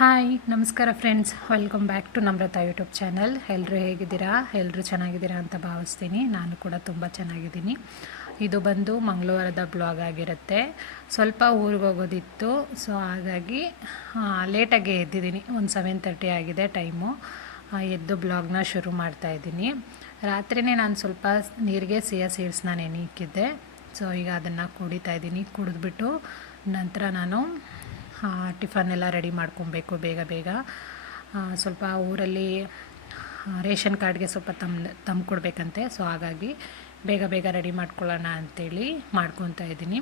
Hi ನಮಸ್ಕಾರ friends, welcome back to Namrata YouTube channel. ಎಲ್ಲರೂ ಹೇಗಿದ್ದೀರಾ? ಎಲ್ಲರೂ ಚೆನ್ನಾಗಿದ್ದೀರಾ ಅಂತ ಭಾವಿಸ್ತೀನಿ. ನಾನು ಕೂಡ ತುಂಬ ಚೆನ್ನಾಗಿದ್ದೀನಿ. ಇದು ಬಂದು ಮಂಗಳವಾರದ ಬ್ಲಾಗ್ ಆಗಿರುತ್ತೆ. ಸ್ವಲ್ಪ ಊರಿಗೆ ಹೋಗೋದಿತ್ತು, ಸೊ ಹಾಗಾಗಿ ಲೇಟಾಗೆ ಎದ್ದಿದ್ದೀನಿ. ಒಂದು 7:30 ಆಗಿದೆ ಟೈಮು. ಎದ್ದು ಬ್ಲಾಗ್ನ ಶುರು ಮಾಡ್ತಾಯಿದ್ದೀನಿ. ರಾತ್ರಿಯೇ ನಾನು ಸ್ವಲ್ಪ ನೀರಿಗೆ ಸಿಯಾ ಸೀಡ್ಸ್ನ ನೆನೆಯಿಕ್ಕಿದ್ದೆ. ಸೊ ಈಗ ಅದನ್ನು ಕುಡಿತಾಯಿದ್ದೀನಿ. ಕುಡಿದ್ಬಿಟ್ಟು ನಂತರ ನಾನು ಟಿಫನ್ ಎಲ್ಲ ರೆಡಿ ಮಾಡ್ಕೊಬೇಕು ಬೇಗ ಬೇಗ. ಸ್ವಲ್ಪ ಊರಲ್ಲಿ ರೇಷನ್ ಕಾರ್ಡ್ಗೆ ಸ್ವಲ್ಪ ತಂದು ಸೊ ಹಾಗಾಗಿ ಬೇಗ ಬೇಗ ರೆಡಿ ಮಾಡ್ಕೊಳ್ಳೋಣ ಅಂಥೇಳಿ ಮಾಡ್ಕೊತಾ ಇದ್ದೀನಿ.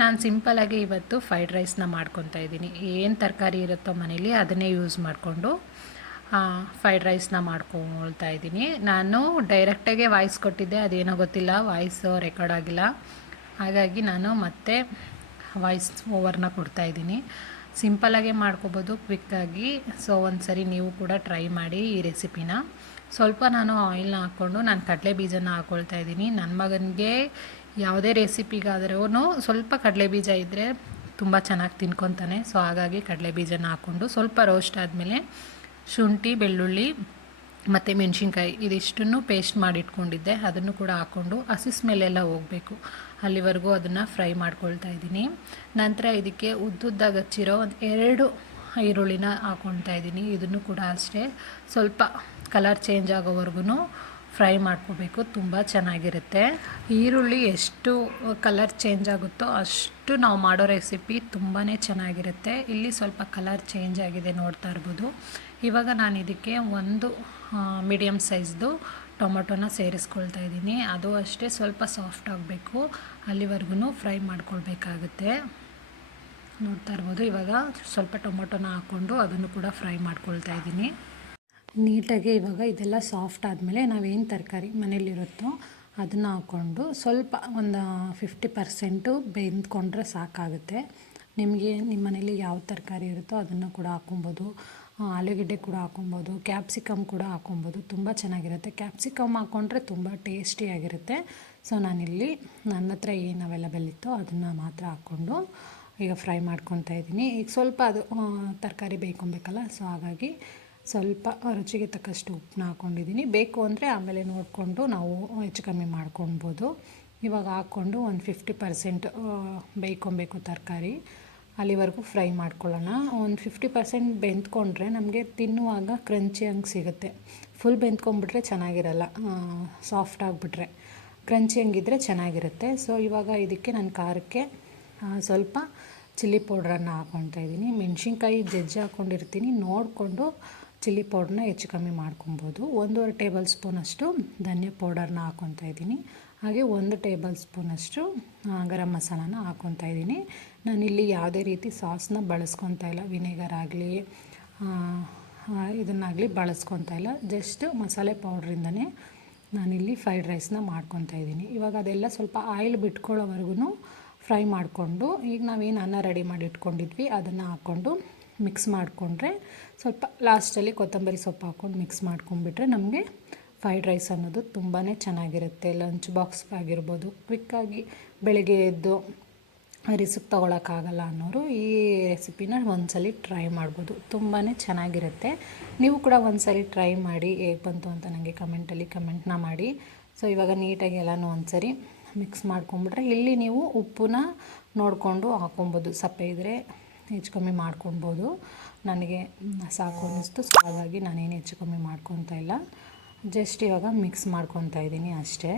ನಾನು ಸಿಂಪಲಾಗಿ ಇವತ್ತು ಫ್ರೈಡ್ ರೈಸ್ನ ಮಾಡ್ಕೊತಾ ಇದ್ದೀನಿ. ಏನು ತರಕಾರಿ ಇರುತ್ತೋ ಮನೇಲಿ ಅದನ್ನೇ ಯೂಸ್ ಮಾಡಿಕೊಂಡು ಫ್ರೈಡ್ ರೈಸ್ನ ಮಾಡ್ಕೊಳ್ತಾ ಇದ್ದೀನಿ. ನಾನು ಡೈರೆಕ್ಟಾಗೆ ವಾಯ್ಸ್ ಕೊಟ್ಟಿದ್ದೆ, ಅದೇನೋ ಗೊತ್ತಿಲ್ಲ, ವಾಯ್ಸು ರೆಕಾರ್ಡ್ ಆಗಿಲ್ಲ. ಹಾಗಾಗಿ ನಾನು ಮತ್ತೆ ವಾಯ್ಸ್ ಓವರ್ನ ಕೊಡ್ತಾಯಿದ್ದೀನಿ. ಸಿಂಪಲಾಗೆ ಮಾಡ್ಕೋಬೋದು, ಕ್ವಿಕ್ಕಾಗಿ. ಸೊ ಒಂದು ಸರಿ ನೀವು ಕೂಡ ಟ್ರೈ ಮಾಡಿ ಈ ರೆಸಿಪಿನ. ಸ್ವಲ್ಪ ನಾನು ಆಯಿಲ್ನ ಹಾಕ್ಕೊಂಡು ನಾನು ಕಡಲೆ ಬೀಜನ ಹಾಕ್ಕೊಳ್ತಾ ಇದ್ದೀನಿ. ನನ್ನ ಮಗನಿಗೆ ಯಾವುದೇ ರೆಸಿಪಿಗಾದ್ರೂ ಸ್ವಲ್ಪ ಕಡಲೆ ಬೀಜ ಇದ್ದರೆ ತುಂಬ ಚೆನ್ನಾಗಿ ತಿನ್ಕೊತಾನೆ. ಸೊ ಹಾಗಾಗಿ ಕಡಲೆ ಬೀಜನ ಹಾಕ್ಕೊಂಡು ಸ್ವಲ್ಪ ರೋಸ್ಟ್ ಆದಮೇಲೆ ಶುಂಠಿ, ಬೆಳ್ಳುಳ್ಳಿ ಮತ್ತು ಮೆಣಸಿನ್ಕಾಯಿ ಇದಿಷ್ಟನ್ನು ಪೇಸ್ಟ್ ಮಾಡಿಟ್ಕೊಂಡಿದ್ದೆ, ಅದನ್ನು ಕೂಡ ಹಾಕ್ಕೊಂಡು ಹಸಿ ಸ್ಮೆಲ್ಲೆಲ್ಲ ಹೋಗಬೇಕು ಅಲ್ಲಿವರೆಗೂ ಅದನ್ನು ಫ್ರೈ ಮಾಡ್ಕೊಳ್ತಾ ಇದ್ದೀನಿ. ನಂತರ ಇದಕ್ಕೆ ಉದ್ದುದ್ದಾಗಿ ಹಚ್ಚಿರೋ ಒಂದು 2 ಈರುಳ್ಳಿನ ಹಾಕ್ಕೊಳ್ತಾ ಇದ್ದೀನಿ. ಇದನ್ನು ಕೂಡ ಅಷ್ಟೇ ಸ್ವಲ್ಪ ಕಲರ್ ಚೇಂಜ್ ಆಗೋವರೆಗೂ ಫ್ರೈ ಮಾಡ್ಕೋಬೇಕು, ತುಂಬ ಚೆನ್ನಾಗಿರುತ್ತೆ. ಈರುಳ್ಳಿ ಎಷ್ಟು ಕಲರ್ ಚೇಂಜ್ ಆಗುತ್ತೋ ಅಷ್ಟು ನಾವು ಮಾಡೋ ರೆಸಿಪಿ ತುಂಬಾ ಚೆನ್ನಾಗಿರುತ್ತೆ. ಇಲ್ಲಿ ಸ್ವಲ್ಪ ಕಲರ್ ಚೇಂಜ್ ಆಗಿದೆ, ನೋಡ್ತಾ ಇರ್ಬೋದು. ಇವಾಗ ನಾನು ಇದಕ್ಕೆ ಒಂದು ಮೀಡಿಯಮ್ ಸೈಜ್ದು ಟೊಮೊಟೊನ ಸೇರಿಸ್ಕೊಳ್ತಾ ಇದ್ದೀನಿ. ಅದು ಅಷ್ಟೇ ಸ್ವಲ್ಪ ಸಾಫ್ಟ್ ಆಗಬೇಕು, ಅಲ್ಲಿವರೆಗೂ ಫ್ರೈ ಮಾಡ್ಕೊಳ್ಬೇಕಾಗುತ್ತೆ. ನೋಡ್ತಾ ಇರ್ಬೋದು. ಇವಾಗ ಸ್ವಲ್ಪ ಟೊಮೊಟೊನ ಹಾಕ್ಕೊಂಡು ಅದನ್ನು ಕೂಡ ಫ್ರೈ ಮಾಡ್ಕೊಳ್ತಾ ಇದ್ದೀನಿ ನೀಟಾಗಿ. ಇವಾಗ ಇದೆಲ್ಲ ಸಾಫ್ಟ್ ಆದಮೇಲೆ ನಾವೇನು ತರಕಾರಿ ಮನೇಲಿರುತ್ತೋ ಅದನ್ನು ಹಾಕ್ಕೊಂಡು ಸ್ವಲ್ಪ ಒಂದು 50% ಬೆಂದ್ಕೊಂಡ್ರೆ ಸಾಕಾಗುತ್ತೆ. ನಿಮಗೆ ನಿಮ್ಮ ಮನೇಲಿ ಯಾವ ತರಕಾರಿ ಇರುತ್ತೋ ಅದನ್ನು ಕೂಡ ಹಾಕ್ಕೊಬೋದು. ಆಲೂಗೆಡ್ಡೆ ಕೂಡ ಹಾಕ್ಕೊಬೋದು, ಕ್ಯಾಪ್ಸಿಕಮ್ ಕೂಡ ಹಾಕ್ಕೊಬೋದು, ತುಂಬ ಚೆನ್ನಾಗಿರುತ್ತೆ. ಕ್ಯಾಪ್ಸಿಕಮ್ ಹಾಕ್ಕೊಂಡ್ರೆ ತುಂಬ ಟೇಸ್ಟಿಯಾಗಿರುತ್ತೆ. ಸೊ ನಾನಿಲ್ಲಿ ನನ್ನ ಹತ್ರ ಏನು ಅವೈಲಬಲ್ ಇತ್ತೋ ಅದನ್ನು ಮಾತ್ರ ಹಾಕ್ಕೊಂಡು ಈಗ ಫ್ರೈ ಮಾಡ್ಕೊತಾ ಇದ್ದೀನಿ. ಈಗ ಸ್ವಲ್ಪ ಅದು ತರಕಾರಿ ಬೇಯ್ಕೊಬೇಕಲ್ಲ, ಸೊ ಹಾಗಾಗಿ ಸ್ವಲ್ಪ ರುಚಿಗೆ ತಕ್ಕಷ್ಟು ಉಪ್ಪನ್ನ ಹಾಕ್ಕೊಂಡಿದ್ದೀನಿ. ಬೇಕು ಅಂದರೆ ಆಮೇಲೆ ನೋಡಿಕೊಂಡು ನಾವು ಹೆಚ್ಚು ಕಮ್ಮಿ ಮಾಡ್ಕೊಳ್ಬೋದು. ಇವಾಗ ಹಾಕ್ಕೊಂಡು ಒಂದು 50% ಬೇಯ್ಕೊಬೇಕು ತರಕಾರಿ, ಅಲ್ಲಿವರೆಗೂ ಫ್ರೈ ಮಾಡ್ಕೊಳ್ಳೋಣ. ಒಂದು 50% ಬೆಂದ್ಕೊಂಡ್ರೆ ನಮಗೆ ತಿನ್ನುವಾಗ ಕ್ರಂಚಿ ಹಂಗೆ ಸಿಗುತ್ತೆ. ಫುಲ್ ಬೆಂದ್ಕೊಂಡ್ಬಿಟ್ರೆ ಚೆನ್ನಾಗಿರಲ್ಲ, ಸಾಫ್ಟ್ ಆಗಿಬಿಟ್ರೆ. ಕ್ರಂಚಿ ಹಂಗಿದ್ರೆ ಚೆನ್ನಾಗಿರುತ್ತೆ. ಸೊ ಇವಾಗ ಇದಕ್ಕೆ ನಾನು ಖಾರಕ್ಕೆ ಸ್ವಲ್ಪ ಚಿಲ್ಲಿ ಪೌಡ್ರನ್ನು ಹಾಕ್ಕೊತಾ ಇದ್ದೀನಿ. ಮೆಣಸಿನ್ಕಾಯಿ ಜಜ್ಜಿ ಹಾಕ್ಕೊಂಡಿರ್ತೀನಿ, ನೋಡಿಕೊಂಡು ಚಿಲ್ಲಿ ಪೌಡ್ರನ್ನ ಹೆಚ್ಚು ಕಮ್ಮಿ ಮಾಡ್ಕೊಬೋದು. 1.5 ಟೇಬಲ್ ಸ್ಪೂನಷ್ಟು ಧನಿಯಾ ಪೌಡರ್ನ ಹಾಕ್ಕೊತಾ ಇದ್ದೀನಿ. ಹಾಗೆ 1 ಟೇಬಲ್ ಸ್ಪೂನಷ್ಟು ಗರಂ ಮಸಾಲಾನ ಹಾಕ್ಕೊತಾ ಇದ್ದೀನಿ. ನಾನಿಲ್ಲಿ ಯಾವುದೇ ರೀತಿ ಸಾಸ್ನ ಬಳಸ್ಕೊತಾ ಇಲ್ಲ, ವಿನೆಗರ್ ಆಗಲಿ ಇದನ್ನಾಗಲಿ ಬಳಸ್ಕೊತಾ ಇಲ್ಲ. ಜಸ್ಟ್ ಮಸಾಲೆ ಪೌಡ್ರಿಂದನೇ ನಾನಿಲ್ಲಿ ಫ್ರೈಡ್ ರೈಸ್ನ ಮಾಡ್ಕೊತಾ ಇದ್ದೀನಿ. ಇವಾಗ ಅದೆಲ್ಲ ಸ್ವಲ್ಪ ಆಯಿಲ್ ಬಿಟ್ಕೊಳ್ಳೋವರೆಗೂ ಫ್ರೈ ಮಾಡಿಕೊಂಡು ಈಗ ನಾವೇನು ಅನ್ನ ರೆಡಿ ಮಾಡಿ ಇಟ್ಕೊಂಡಿದ್ವಿ ಅದನ್ನು ಹಾಕ್ಕೊಂಡು ಮಿಕ್ಸ್ ಮಾಡಿಕೊಂಡ್ರೆ, ಸ್ವಲ್ಪ ಲಾಸ್ಟಲ್ಲಿ ಕೊತ್ತಂಬರಿ ಸೊಪ್ಪು ಹಾಕ್ಕೊಂಡು ಮಿಕ್ಸ್ ಮಾಡ್ಕೊಂಡ್ಬಿಟ್ರೆ ನಮಗೆ ಫ್ರೈಡ್ ರೈಸ್ ಅನ್ನೋದು ತುಂಬಾ ಚೆನ್ನಾಗಿರುತ್ತೆ. ಲಂಚ್ ಬಾಕ್ಸ್ ಆಗಿರ್ಬೋದು, ಕ್ವಿಕ್ಕಾಗಿ ಬೆಳಗ್ಗೆ ಎದ್ದು ರಿಸ್ಕ್ ತೊಗೊಳಕ್ಕಾಗಲ್ಲ ಅನ್ನೋರು ಈ ರೆಸಿಪಿನ ಒಂದ್ಸಲಿ ಟ್ರೈ ಮಾಡ್ಬೋದು, ತುಂಬಾ ಚೆನ್ನಾಗಿರುತ್ತೆ. ನೀವು ಕೂಡ ಒಂದ್ಸಲಿ ಟ್ರೈ ಮಾಡಿ, ಹೇಗೆ ಬಂತು ಅಂತ ನನಗೆ ಕಮೆಂಟಲ್ಲಿ ಕಮೆಂಟ್ನ ಮಾಡಿ. ಸೊ ಇವಾಗ ನೀಟಾಗಿ ಎಲ್ಲನೂ ಒಂದ್ಸರಿ ಮಿಕ್ಸ್ ಮಾಡ್ಕೊಂಬಿಟ್ರೆ, ಇಲ್ಲಿ ನೀವು ಉಪ್ಪನ್ನ ನೋಡಿಕೊಂಡು ಹಾಕ್ಕೊಬೋದು. ಸಪ್ಪೆ ಇದ್ದರೆ ಹೆಚ್ಚು ಕಮ್ಮಿ ಮಾಡ್ಕೊಬೋದು. ನನಗೆ ಸಾಕು ಅನ್ನಿಸ್ತು, ಸೊ ಹಾಗಾಗಿ ನಾನೇನು ಹೆಚ್ಚು ಕಮ್ಮಿ ಮಾಡ್ಕೊತಾ ಇಲ್ಲ. ಜಸ್ಟ್ ಇವಾಗ ಮಿಕ್ಸ್ ಮಾಡ್ಕೊತಾ ಇದ್ದೀನಿ ಅಷ್ಟೇ.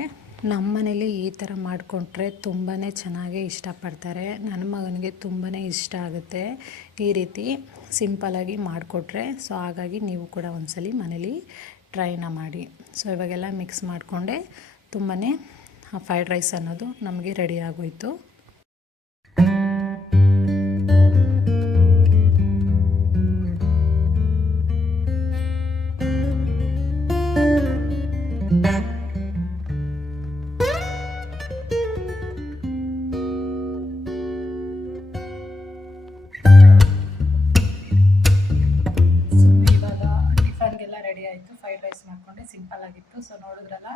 ನಮ್ಮ ಮನೇಲಿ ಈ ಥರ ಮಾಡಿಕೊಂಡ್ರೆ ತುಂಬಾ ಚೆನ್ನಾಗಿ ಇಷ್ಟಪಡ್ತಾರೆ. ನನ್ನ ಮಗನಿಗೆ ತುಂಬಾ ಇಷ್ಟ ಆಗುತ್ತೆ ಈ ರೀತಿ ಸಿಂಪಲಾಗಿ ಮಾಡಿಕೊಟ್ರೆ. ಸೊ ಹಾಗಾಗಿ ನೀವು ಕೂಡ ಒಂದ್ಸಲಿ ಮನೇಲಿ ಟ್ರೈನ ಮಾಡಿ. ಸೊ ಇವಾಗೆಲ್ಲ ಮಿಕ್ಸ್ ಮಾಡಿಕೊಂಡೆ ತುಂಬಾ ಫ್ರೈಡ್ ರೈಸ್ ಅನ್ನೋದು ನಮಗೆ ರೆಡಿ ಆಗೋಯಿತು. ರೆಡಿ ಆಯಿತು, ಫ್ರೈಡ್ ರೈಸ್ ಮಾಡಿಕೊಂಡೆ, ಸಿಂಪಲ್ ಆಗಿತ್ತು. ಸೊ ನೋಡಿದ್ರಲ್ಲ,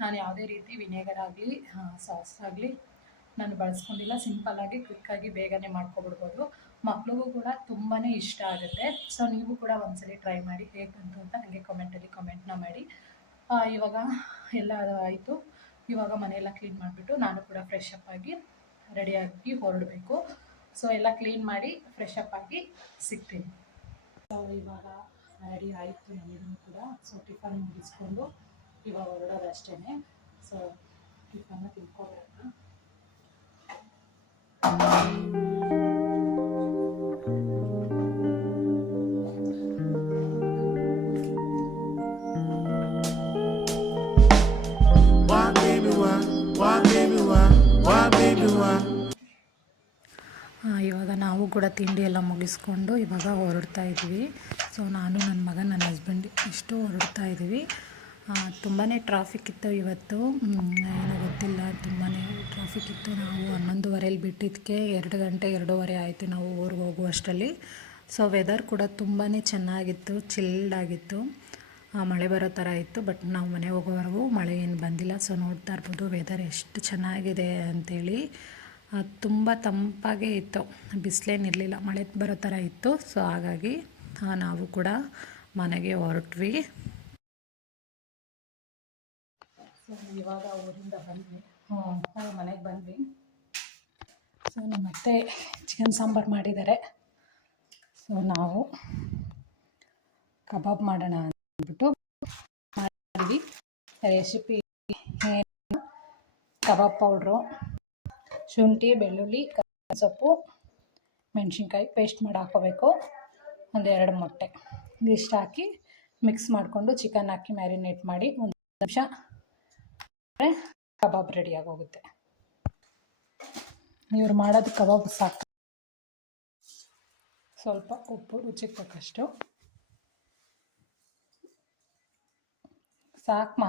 ನಾನು ಯಾವುದೇ ರೀತಿ ವಿನೆಗರ್ ಆಗಲಿ ಸಾಸ್ ಆಗಲಿ ನಾನು ಬಳಸ್ಕೊಂಡಿಲ್ಲ. ಸಿಂಪಲ್ಲಾಗಿ ಕ್ವಿಕ್ಕಾಗಿ ಬೇಗನೆ ಮಾಡ್ಕೊಬಿಡ್ಬೋದು. ಮಕ್ಳಿಗೂ ಕೂಡ ತುಂಬಾ ಇಷ್ಟ ಆಗುತ್ತೆ. ಸೊ ನೀವು ಕೂಡ ಒಂದ್ಸಲಿ ಟ್ರೈ ಮಾಡಿ, ಹೇಗೆ ಬಂತು ಅಂತ ನನಗೆ ಕಮೆಂಟಲ್ಲಿ ಕಮೆಂಟ್ನ ಮಾಡಿ. ಇವಾಗ ಎಲ್ಲ ಆಯಿತು. ಇವಾಗ ಮನೆಯೆಲ್ಲ ಕ್ಲೀನ್ ಮಾಡಿಬಿಟ್ಟು ನಾನು ಕೂಡ ಫ್ರೆಶ್ ಅಪ್ ಆಗಿ ರೆಡಿಯಾಗಿ ಹೊರಡಬೇಕು. ಸೊ ಎಲ್ಲ ಕ್ಲೀನ್ ಮಾಡಿ ಫ್ರೆಶ್ ಅಪ್ ಆಗಿ ಸಿಗ್ತೀನಿ. ಸೊ ಇವಾಗ ರೆಡಿ ಆಯಿತು ನಮಗೂ ಕೂಡ. ಸೊ ಟಿಫನ್ ಮುಗಿಸ್ಕೊಂಡು ಇವಾಗ ಹೊರಡೋದಷ್ಟೇ. ಸೊ ಟಿಫನ್ನ ತಿಳ್ಕೊಬೇಡ. ಇವಾಗ ನಾವು ಕೂಡ ತಿಂಡಿ ಎಲ್ಲ ಮುಗಿಸ್ಕೊಂಡು ಇವಾಗ ಹೊರಡ್ತಾ ಇದ್ವಿ. ಸೊ ನಾನು ನನ್ನ ಮಗ ನನ್ನ ಹಸ್ಬೆಂಡ್ ಇಷ್ಟು ಹೊರಡ್ತಾ ಇದ್ವಿ. ತುಂಬಾ ಟ್ರಾಫಿಕ್ ಇತ್ತು ಇವತ್ತು, ಏನೋ ಗೊತ್ತಿಲ್ಲ, ತುಂಬಾ ಟ್ರಾಫಿಕ್ ಇತ್ತು. ನಾವು 11:30 ಬಿಟ್ಟಿದ್ದಕ್ಕೆ 2 ಗಂಟೆ 2:15 ಆಯಿತು ನಾವು ಊರಿಗೆ ಹೋಗುವಷ್ಟರಲ್ಲಿ. ಸೊ ವೆದರ್ ಕೂಡ ತುಂಬಾ ಚೆನ್ನಾಗಿತ್ತು, ಚಿಲ್ಡ್ ಆಗಿತ್ತು, ಮಳೆ ಬರೋ ಥರ ಇತ್ತು. ಬಟ್ ನಾವು ಮನೆ ಹೋಗೋವರೆಗೂ ಮಳೆ ಏನು ಬಂದಿಲ್ಲ. ಸೊ ನೋಡ್ತಾ ಇರ್ಬೋದು ವೆದರ್ ಎಷ್ಟು ಚೆನ್ನಾಗಿದೆ ಅಂಥೇಳಿ. ತುಂಬ ತಂಪಾಗೇ ಇತ್ತು, ಬಿಸಿಲೇನಿರಲಿಲ್ಲ, ಮಳೆ ಬರೋ ಥರ ಇತ್ತು. ಸೊ ಹಾಗಾಗಿ ನಾವು ಕೂಡ ಮನೆಗೆ ಹೊರಟ್ವಿ. ಸೊ ಇವಾಗ ಊರಿಂದ ಬಂದ್ವಿ, ಮನೆಗೆ ಬಂದ್ವಿ. ಸೊ ನಮ್ಮ ಅತ್ತೆ ಚಿಕನ್ ಸಾಂಬಾರು ಮಾಡಿದ್ದಾರೆ. ಸೊ ನಾವು ಕಬಾಬ್ ಮಾಡೋಣ ಅಂದ್ಬಿಟ್ಟು ಮಾಡಿದ್ವಿ. ರೆಸಿಪಿ ಕಬಾಬ್ ಪೌಡ್ರು, ಶುಂಠಿ, ಬೆಳ್ಳುಳ್ಳಿ, ಸೊಪ್ಪು, ಮೆಣಸಿನ್ಕಾಯಿ ಪೇಸ್ಟ್ ಮಾಡಿ ಹಾಕೋಬೇಕು, 1-2 ಮೊಟ್ಟೆ ಇದಿಷ್ಟು ಹಾಕಿ ಮಿಕ್ಸ್ ಮಾಡಿಕೊಂಡು ಚಿಕನ್ ಹಾಕಿ ಮ್ಯಾರಿನೇಟ್ ಮಾಡಿ 1 ನಿಮಿಷ ಕಬಾಬ್ ರೆಡಿಯಾಗಿ ಹೋಗುತ್ತೆ. ಇವ್ರು ಮಾಡೋದು ಕಬಾಬ್ ಸಾಕು. ಸ್ವಲ್ಪ ಉಪ್ಪು ರುಚಿಗೆ ತಕ್ಕಷ್ಟು ಸಾಕಮ್ಮ.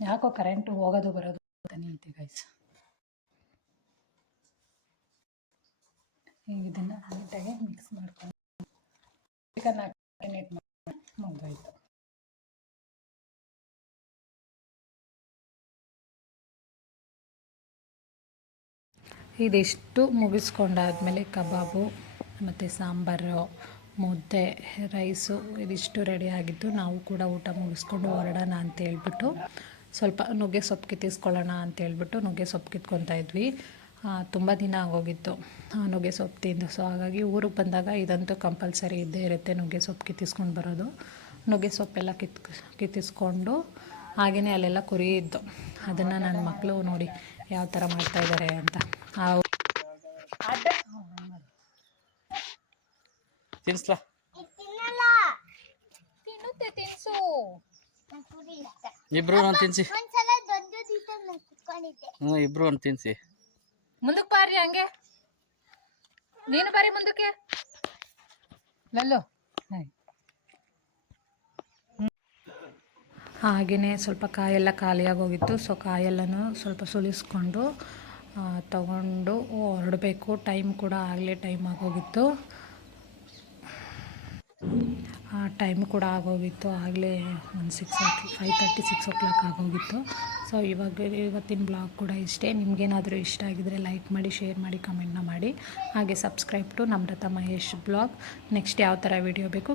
ಯಾಕೋ ಕರೆಂಟು ಹೋಗೋದು ಬರೋದು ನಿಂತೆ ಗೈಸ್. ಈಗ ಇದನ್ನು ನೀಟಾಗಿ ಮಿಕ್ಸ್ ಮಾಡ್ಕೊಂಡು ಚಿಕನ್ ಹಾಕಿ ಮ್ಯಾರಿನೇಟ್ ಮಾಡಿ ಮುಗಿದೋಯ್ತು. ಇದಿಷ್ಟು ಮುಗಿಸ್ಕೊಂಡಾದ್ಮೇಲೆ ಕಬಾಬು ಮತ್ತು ಸಾಂಬಾರು, ಮುದ್ದೆ, ರೈಸು ಇದಿಷ್ಟು ರೆಡಿ ಆಗಿತ್ತು. ನಾವು ಕೂಡ ಊಟ ಮುಗಿಸ್ಕೊಂಡು ಹೊರಡೋಣ ಅಂತೇಳ್ಬಿಟ್ಟು ಸ್ವಲ್ಪ ನುಗ್ಗೆ ಸೊಪ್ಪು ಕಿತ್ತಿಸ್ಕೊಳ್ಳೋಣ ಅಂತೇಳ್ಬಿಟ್ಟು ನುಗ್ಗೆ ಸೊಪ್ಪು ಕಿತ್ಕೊತಾ ಇದ್ವಿ. ತುಂಬ ದಿನ ಆಗೋಗಿತ್ತು ನುಗ್ಗೆ ಸೊಪ್ಪು ತಿಂದು. ಸೊ ಹಾಗಾಗಿ ಊರಿಗೆ ಬಂದಾಗ ಇದಂತೂ ಕಂಪಲ್ಸರಿ ಇದ್ದೇ ಇರುತ್ತೆ, ನುಗ್ಗೆ ಸೊಪ್ಪು ಕಿತ್ತಿಸ್ಕೊಂಡು ಬರೋದು. ನುಗ್ಗೆ ಸೊಪ್ಪೆಲ್ಲ ಕಿತ್ತಿಸ್ಕೊಂಡು ಹಾಗೆಯೇ ಅಲ್ಲೆಲ್ಲ ಕುರಿ ಇದ್ದು, ಅದನ್ನು ನನ್ನ ಮಕ್ಕಳು ನೋಡಿ ಯಾವ ಥರ ಮಾಡ್ತಾಯಿದ್ದಾರೆ ಅಂತ. ತಿನ್ಸು ಇಬ್ರು ನಾನು ತಿನ್ಸಿ, ಇಬ್ರು ಒಂದು ತಿನ್ಸಿ. ಮುಂದಕ್ಕೆ ಬಾರಿ, ಹಂಗೆ ನೀನು ಬಾರಿ ಮುಂದಕ್ಕೆ. ಲಲ್ಲು ಹಾಗೆಯೇ ಸ್ವಲ್ಪ ಕಾಯೆಲ್ಲ ಖಾಲಿಯಾಗಿ ಹೋಗಿತ್ತು. ಸೊ ಕಾಯೆಲ್ಲನೂ ಸ್ವಲ್ಪ ಸುಲಿಸ್ಕೊಂಡು ತಗೊಂಡು ಹೊರಡಬೇಕು. ಟೈಮ್ ಕೂಡ ಆಗಲೇ ಟೈಮ್ ಆಗೋಗಿತ್ತು, ಟೈಮ್ ಕೂಡ ಆಗೋಗಿತ್ತು ಆಗಲೇ ಒಂದು 5:30 6 o'clock ಆಗೋಗಿತ್ತು. ಸೊ ಇವತ್ತಿನ ಬ್ಲಾಗ್ ಕೂಡ ಇಷ್ಟೇ. ನಿಮಗೇನಾದರೂ ಇಷ್ಟ ಆಗಿದರೆ ಲೈಕ್ ಮಾಡಿ, ಶೇರ್ ಮಾಡಿ, ಕಮೆಂಟ್ನ ಮಾಡಿ. ಹಾಗೆ subscribe to Namrata Mahesh blog. Next ಯಾವ ಥರ ವಿಡಿಯೋ ಬೇಕು